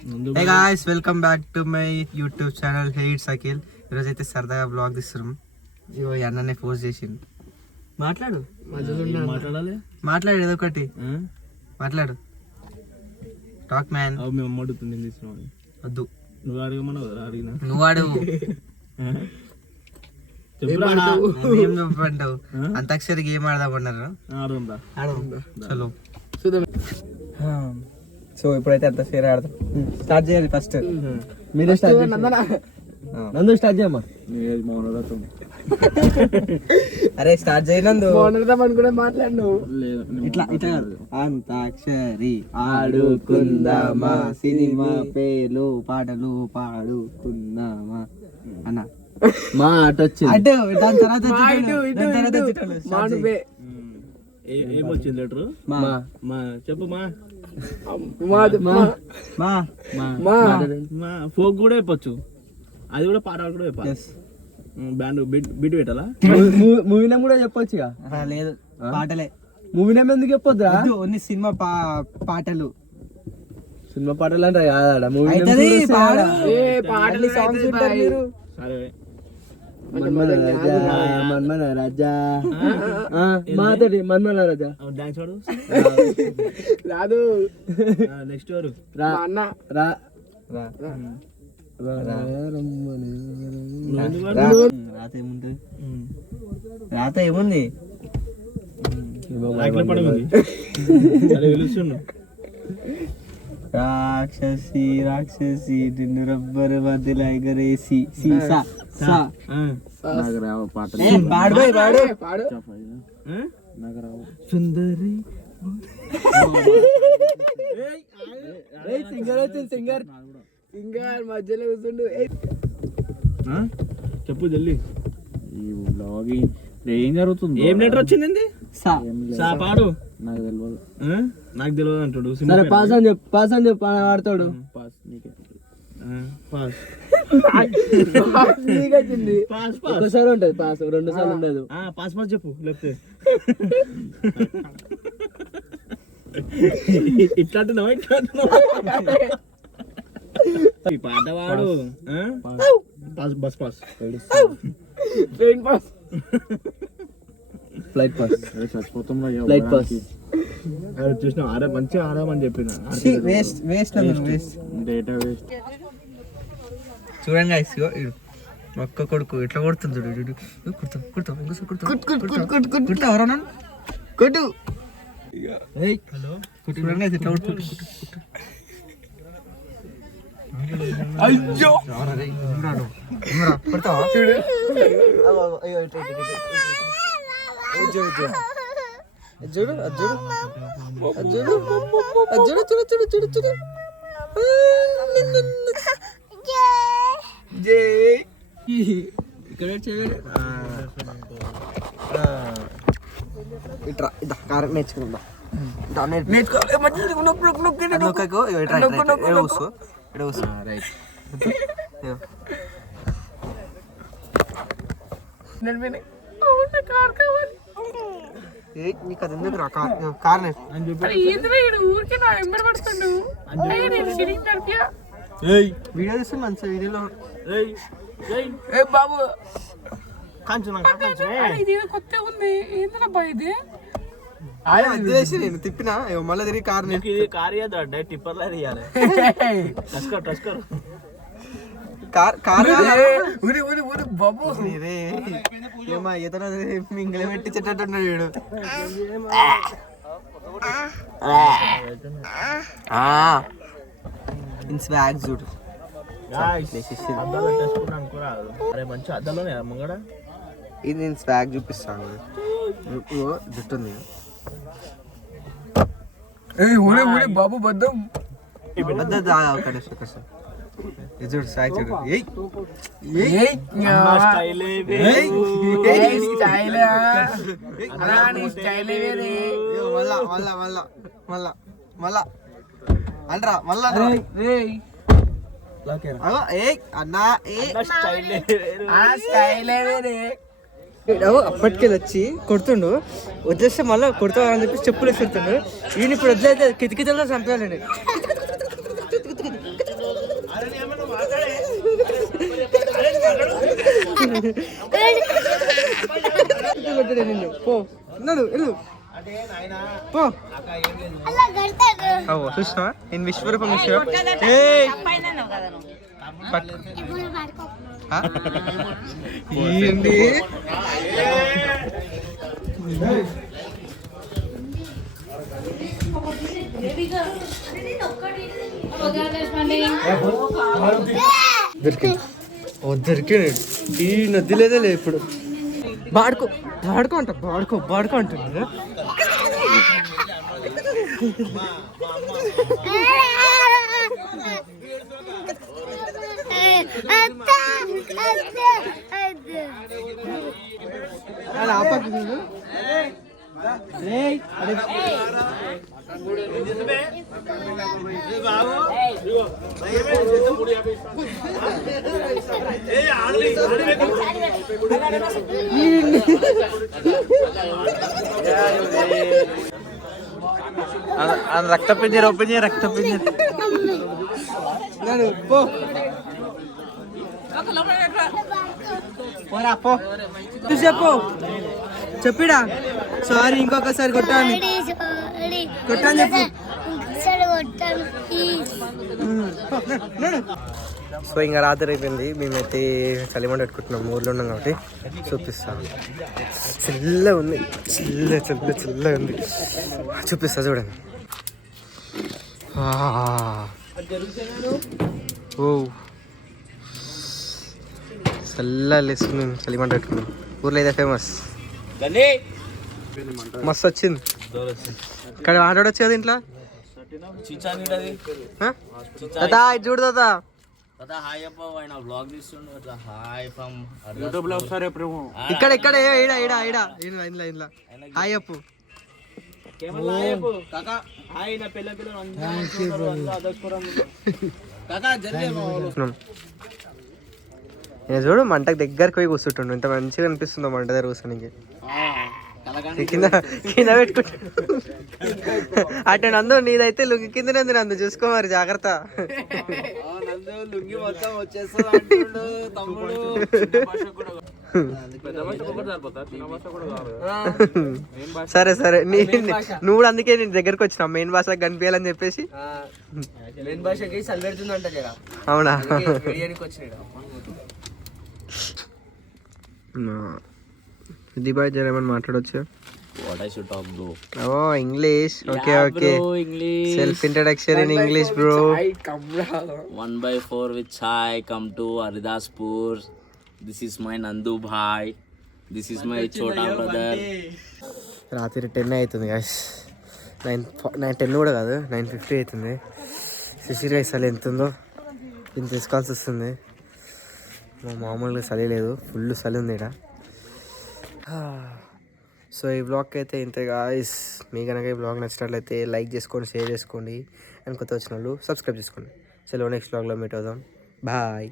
Hey guys, welcome back to my YouTube channel hey it's Akhil. ఈరోజు అయితే సరదాగా blog తీస్తున్నాం. ఇగో ఈ అన్ననే పోస్ట్ చేసిండు. మాట్లాడు ఏదో ఒకటి మాట్లాడు. Talk man. వద్దు, నువ్వు అడగమన్నావు కదా, అడిగినా నువ్వు అడుగు. ఏం చెప్పంటావు? అంతాక్షరి గేమ్ ఆడదామన్నారు. చలో. సో ఇప్పుడైతే అంతాక్షరి ఆడదాం. స్టార్ట్ చేయాలి ఫస్ట్. మీరే స్టార్ట్ నందు స్టార్ట్ చేయమ్మా. అరే స్టార్ట్ చేయనందు అనుకునే మాట్లాడు. ఇట్లా ఇట్లా అంతాక్షరి ఆడుకుందామా, సినిమా పేర్లు పాటలు పాడుకుందామా అన్న మాట వచ్చింది. అటు దాని తర్వాత ఏమొచ్చింది లెటరు? చెప్పు. ఫోక్ కూడా చెప్పొచ్చు, అది కూడా పాటలు కూడా చెప్పాలి. బ్యాండ్ బిట్ పెట్టాలా? మూవీ నేమ్ కూడా చెప్పొచ్చు. లేదు, పాటలే. మూవీ నేమ్ ఎందుకు చెప్పొద్దురా? ఓన్లీ సినిమా పాటలు. సినిమా పాటలు అంటే కాదా మూవీ సాంగ్స్ ఉంటారు మీరు. సరే, మన్మన రాజా మాతడి మన్మన రాజా డాన్స్ వాడు రాదు. నెక్స్ట్ వారు రాత ఏముంది? రాక్షసి రాక్షసి నిన్ను రబ్బరు మధ్యలో ఎగరేసి సుందరి సింగర్ వచ్చింది. సింగర్ మధ్యలో కూర్చుండు. చెప్పు జల్లి. ఈ బ్లాగింగ్ ఏం జరుగుతుంది? ఏం లెటర్ వచ్చింది? పాడు. నాకు తెలియదు అంటాడు. పాస్ అని చెప్పు ఆడతాడు. ఒకసారి ఉంటది పాస్, 2 సార్లు ఉండదు. పాస్ చెప్పు. లేకపోతే ఇట్లా ఈ పాట వాడు. Bus pass, train pass, flight pass, flight pass చూసిన. ఆడే మంచిగా ఆడామని చెప్పిన. చూడండి guys, ఒక్క కొడుకు ఎట్లా కొడుతుంది చూడు. కొట్టు. చూడండి ఎట్లా కొడుతుంది. అయ్యో కొడతావా? చూడు చూడు చూడు. ఇక్కడ ఇట్లా కారం నేర్చుకుందా. నీకు అది ఎందుకు రా? కార్ వీడియో తీస్తే మంచి వీడియోలో బాబు నేను తిప్పినా మళ్ళీ తిరిగి కార్ టిప్పర్ తీయాలి. బాబు ఏమా ఇతను మింగలి పెట్టించేటట్టున్నాడు వీడు. స్వాగ్ చూడు. మంచి అద్దాలోనే ముంగడ. ఇది నేను స్వాగ్ చూపిస్తాను. జుట్టు ఉంది బాబు. బద్దం చూడు స్వాగ్ చూడు. మళ్ళా అనరా మళ్ళా అప్పటికెళ్ళి వచ్చి కొడుతుండు. వదిలేస్తే మళ్ళీ కొడతావని చెప్పి చెప్పులు వేస్తుంటాడు. ఈయన ఇప్పుడు వదిలేస్తే కిటికీలో చంపేయాలండి. నిన్ను పో నడు వెళ్ళు పో చూసినావా నేను విశ్వరూపం ఏంటి దొరికినాడు ఈ నది లేదే ఇప్పుడు బాడుకో బాడుకో అంట బాడుకో అంటుంది రక్తపింజర రక్తపింజర పో పో చెప్పు చెప్పిడా సారీ ఇంకొకసారి కొట్టాను చెప్పు సో ఇంకా రాత్రి అయిపోయింది మేమైతే చలిమంట పెట్టుకుంటున్నాం ఊర్లో ఉన్నాం కాబట్టి చూపిస్తాను చల్లగా ఉంది చల్లగా ఉంది చూపిస్తా చూడండి ఓ చల్లగా లేస్తుంది చలిమంట పెట్టుకున్నాం ఊర్లో అయితే ఫేమస్ మస్తు వచ్చింది ఇక్కడ ఆడవచ్చు కదా ఇంట్లో చూడు తాత ఇక్కడ ఇక్కడ హాయ్ అప్పు నేను చూడు మంటకు దగ్గరకు పోయి కూర్చుంటుండు ఇంత మంచిగా అనిపిస్తుందో మంట దగ్గర కూర్చోనికి కింద కింద పెట్టుకుంటా అటు నందు నీదైతే లుంగి కిందనే ఉంది నందు చూసుకో మరి జాగ్రత్త సరే సరే నువ్వు కూడా అందుకే నేను దగ్గరకు వచ్చిన మెయిన్ భాష కనిపించాలని చెప్పేసి మెయిన్ భాషకి చల్లిపెడుతుందంట అవునా దిబాయ్ జరేమని మాట్లాడొచ్చు What I should talk, bro? Oh, English. Okay, yeah, okay. Bro, English. Self-introduction in English, bro. 1/4 with chai. Come to Haridaspur. This is my Nandu bhai. This is my chota brother. రాత్రి 10 అవుతుంది guys 9:10 కూడా కాదు 9:50 అవుతుంది శశిగా చలి ఎంత ఉందో దీన్ని తీసుకోవాల్సి వస్తుంది మామూలుగా చలి లేదు ఫుల్ చలి ఉంది ఇక్కడ సో ఈ బ్లాగ్కి అయితే ఇంతే గాయ్స్ మీ కనుక ఈ బ్లాగ్ నచ్చినట్లయితే లైక్ చేసుకోండి షేర్ చేసుకోండి అండ్ కొత్త వచ్చిన వాళ్ళు సబ్స్క్రైబ్ చేసుకోండి చలో నెక్స్ట్ బ్లాగ్లో మీట్ అవుదాం బాయ్